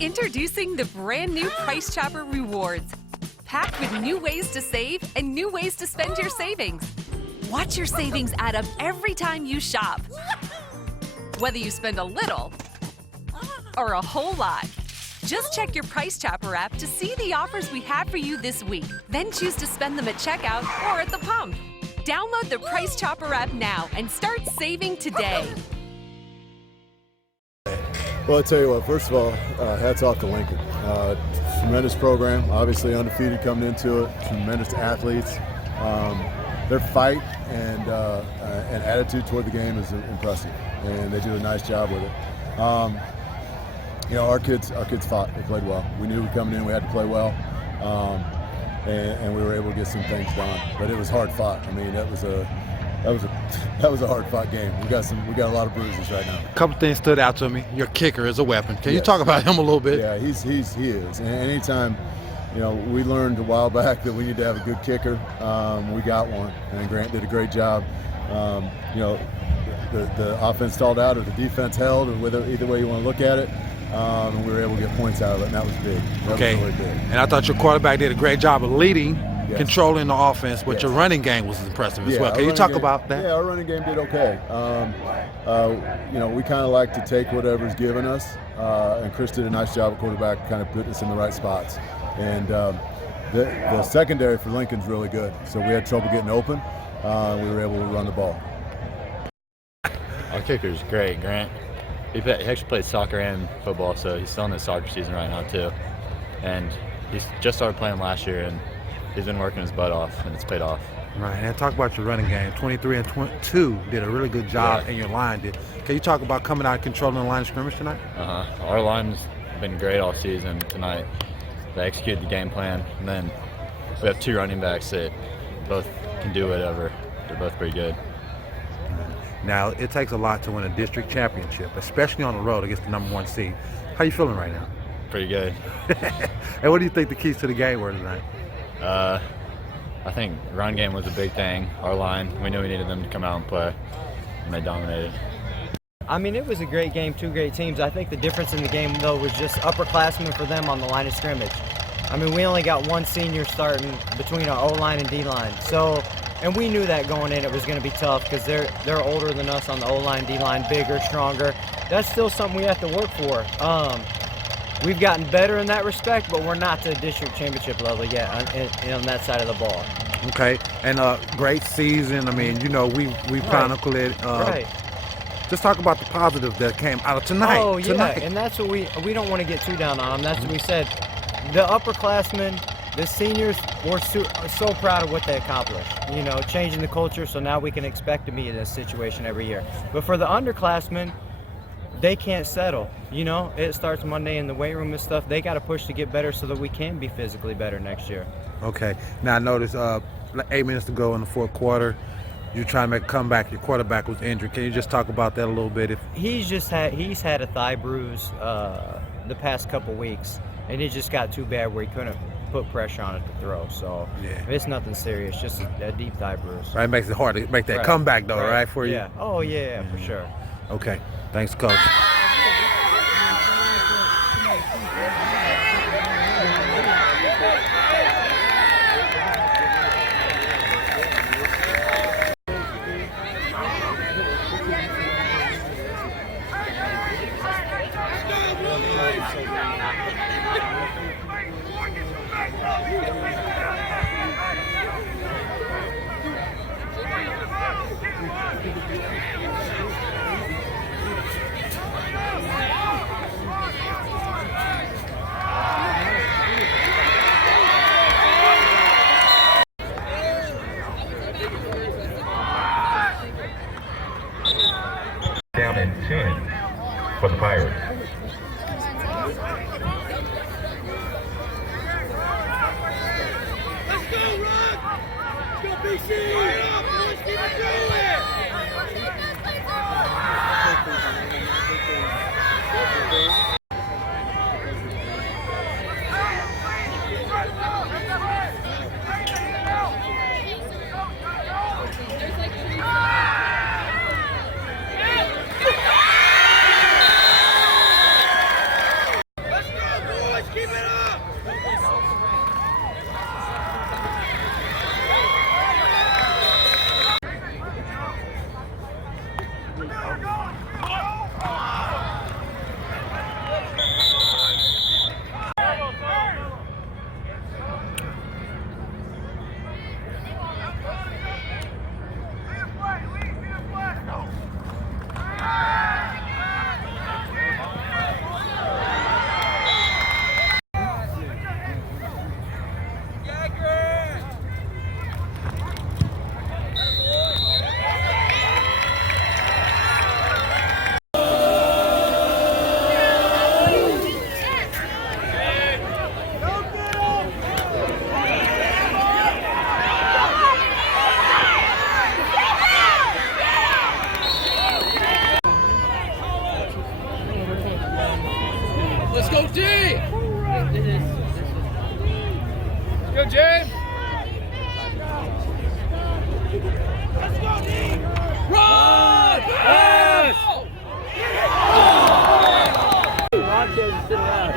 Introducing the brand new Price Chopper Rewards, packed with new ways to save and new ways to spend your savings. Watch your savings add up every time you shop. Whether you spend a little or a whole lot. Just check your Price Chopper app to see the offers we have for you this week. Then choose to spend them at checkout or at the pump. Download the Price Chopper app now and start saving today. Well, I'll tell you what, first of all, hats off to Lincoln. Tremendous program, obviously undefeated coming into it, tremendous athletes. Their fight and attitude toward the game is impressive, and they do a nice job with it. Our kids fought. They played well. We knew coming in we had to play well, and we were able to get some things done. But it was hard fought. I mean, that was a hard fought game. We got a lot of bruises right now. A couple things stood out to me. Your kicker is a weapon. Can you talk about him a little bit? Yeah, he is. And anytime, we learned a while back that we need to have a good kicker. We got one, and Grant did a great job. The offense stalled out or the defense held, or either way you want to look at it. And we were able to get points out of it, and that was big. That was really big. And I thought your quarterback did a great job of leading, controlling the offense, but Yes. your running game was impressive as well. Can you talk about that? Yeah, our running game did okay. We kind of like to take whatever's given us, and Chris did a nice job at quarterback, kind of putting us in the right spots. And the secondary for Lincoln's really good, so we had trouble getting open. We were able to run the ball. Our kicker's great, Grant. He actually plays soccer and football, so he's still in his soccer season right now too. And he's just started playing last year, and he's been working his butt off, and it's paid off. Right, and talk about your running game. 23 and 22 did a really good job, and your line did. Can you talk about coming out and controlling the line of scrimmage tonight? Our line's been great all season. Tonight, they executed the game plan, and then we have two running backs that both can do whatever. They're both pretty good. Now, it takes a lot to win a district championship, especially on the road against the number 1 seed. How you feeling right now? Pretty good. And what do you think the keys to the game were tonight? I think run game was a big thing. Our line, we knew we needed them to come out and play, and they dominated. I mean, it was a great game, two great teams. I think the difference in the game, though, was just upperclassmen for them on the line of scrimmage. I mean, we only got one senior starting between our O-line and D-line. So, and we knew that going in, it was going to be tough because they're older than us on the O-line, D-line, bigger, stronger. That's still something we have to work for. We've gotten better in that respect, but we're not to district championship level yet on that side of the ball. Okay, and great season. I mean, we chronicled it. Right. Just talk about the positive that came out of tonight. Oh, yeah, and that's what we don't want to get too down on them. That's what we said. The upperclassmen, the seniors, we're so proud of what they accomplished. Changing the culture, so now we can expect to be in this situation every year. But for the underclassmen, they can't settle. It starts Monday in the weight room and stuff. They got to push to get better so that we can be physically better next year. Okay. Now, I noticed 8 minutes to go in the fourth quarter. You're trying to make a comeback. Your quarterback was injured. Can you just talk about that a little bit? He's had a thigh bruise the past couple weeks, and it just got too bad where he couldn't put pressure on it to throw. So it's nothing serious, just a deep thigh bruise. Right, it makes it hard to make that comeback though, right, for you? Yeah. Oh yeah, for sure. Okay. Thanks, Coach. Down in 10 for the Pirates. Let's go, Rock! Let's go, BC! Fire up, boys! Keep it Let's go! Let's go, D! Let's go, James! Let's go, D! Run! Yes! Watch him sit around.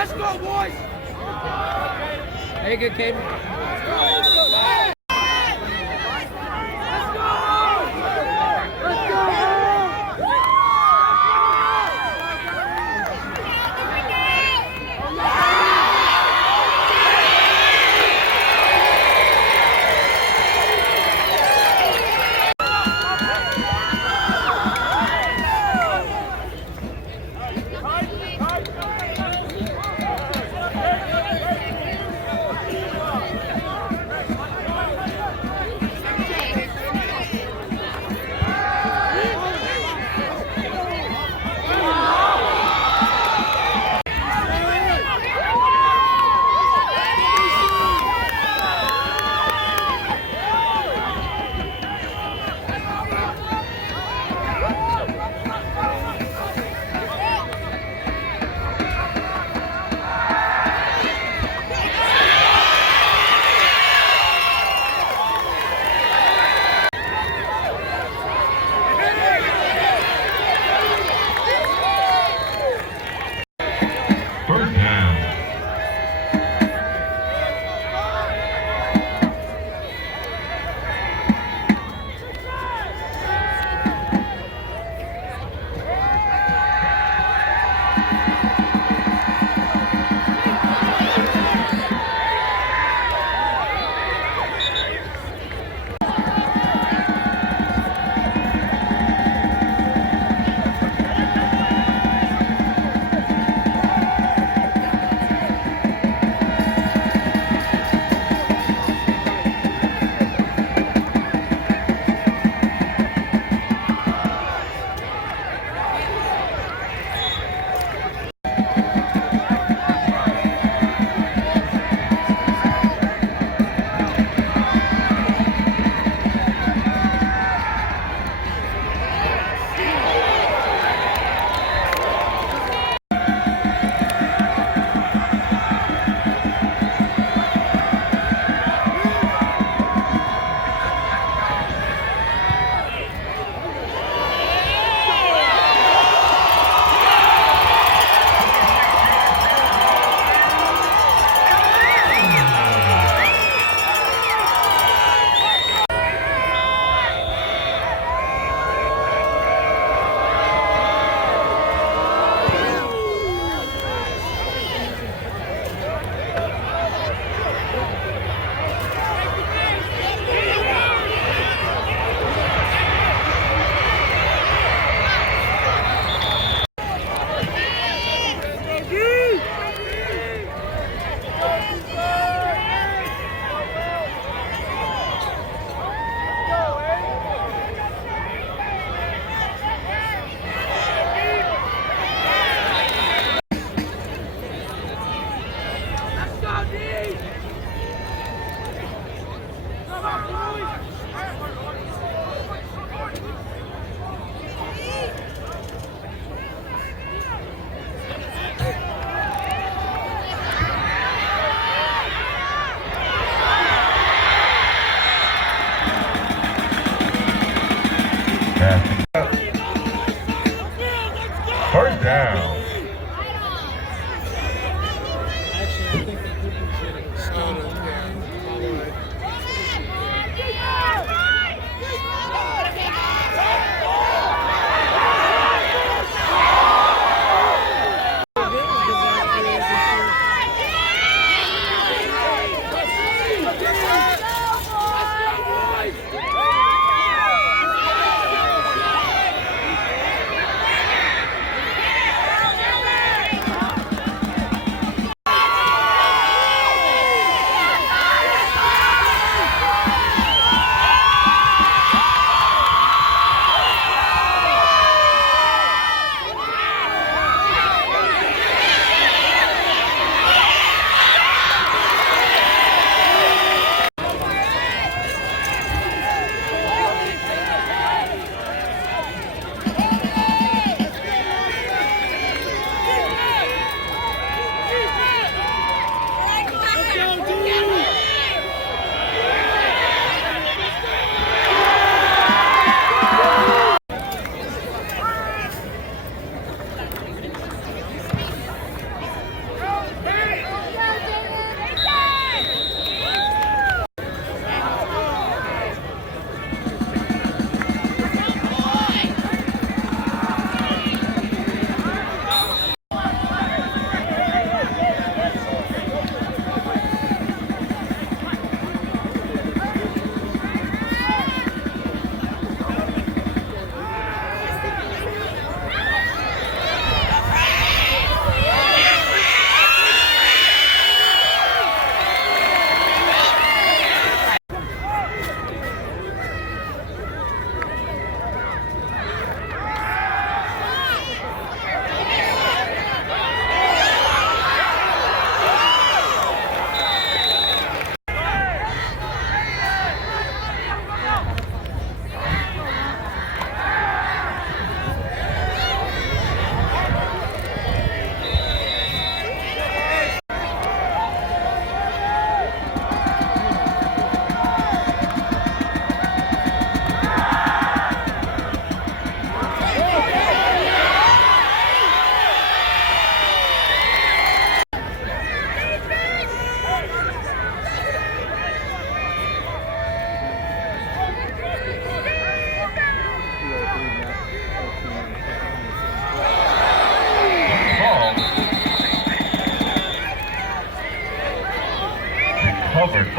Let's go, boys! Hey, good, Caden. Let's go!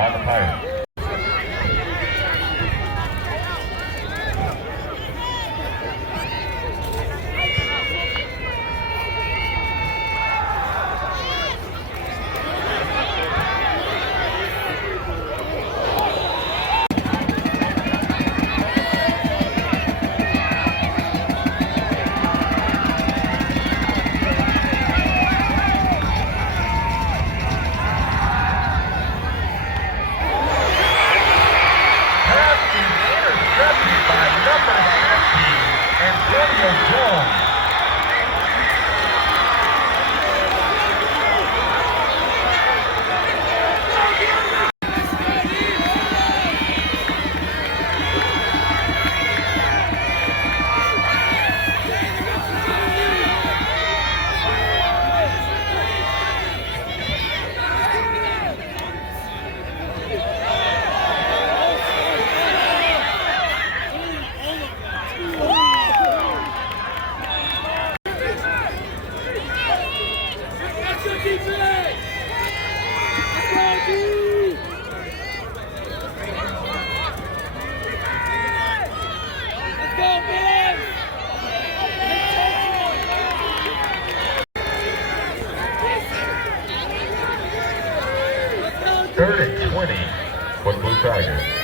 by the Pirates. Third and 20 for the Blue Tigers.